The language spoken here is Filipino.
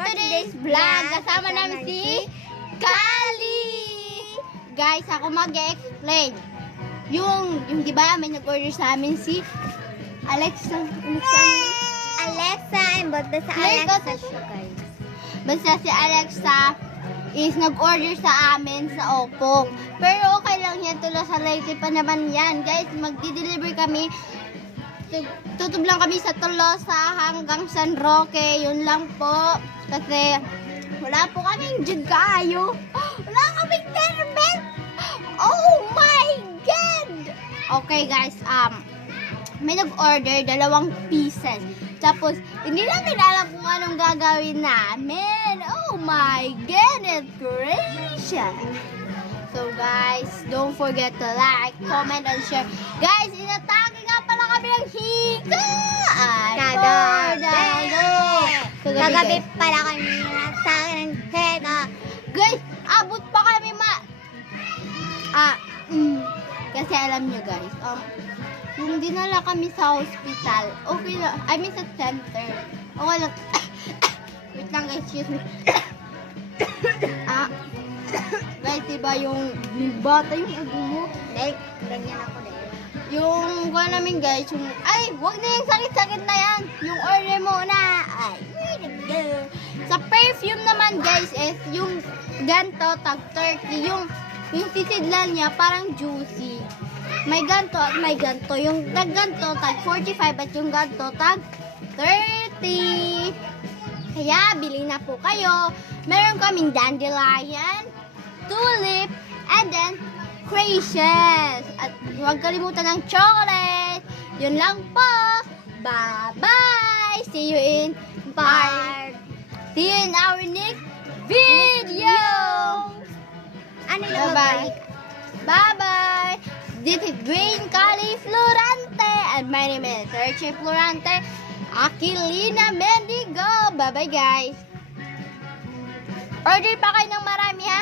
for today's vlog, kasama namin si Kali! Guys, ako mag-explain. Yung di ba, may nag-order sa amin si Alexa. And basta sa Alexa siya, guys. Basta si Alexa is nag-order sa amin sa Oppo. Pero okay lang yan, tulo sa Leyte pa naman yan. Guys, magdi-deliver kami. Tutob lang kami sa Tolosa hanggang San Roque. Yun lang po. Kasi wala po kaming jud kaayo. Wala kaming terbet. Oh my God! Okay guys, may nag-order 2 pieces. Tapos, hindi namin alam kung anong gagawin namin. Oh my goodness gracious! So guys, don't forget to like, comment, and share. Guys, inatake nga pala kami ng hika! Kagabi pala kami natake ng heka. Guys, abot pa kami kasi alam nyo guys, yung dinala kami sa hospital, okay lang, I mean sa center, okay lang. Wait lang guys, excuse me. Guys, diba yung bata yung ubo mo? Dahil, ganyan ako dahil. Yung kuha namin guys, yung, ay, wag na yung sakit-sakit na yan. Yung order mo na, ay, sa perfume naman guys, is yung ganto, tag 30, yung sisidlan niya parang juicy. May ganto at may ganto. Yung tag ganto, tag 45 at yung ganto, tag 30. Kaya, bili na po kayo. Meron kaming dandelion, tulip, and then creations. At huwag kalimutan ng chocolate. Yun lang po. Bye-bye. See you in our next video. Ano yung Bye-bye. Bye-bye. This is Dwayne Kali Florante and my name is Sergio Florante Aquilina Mendigo. Bye-bye guys. Order pa kayo ng marami ha.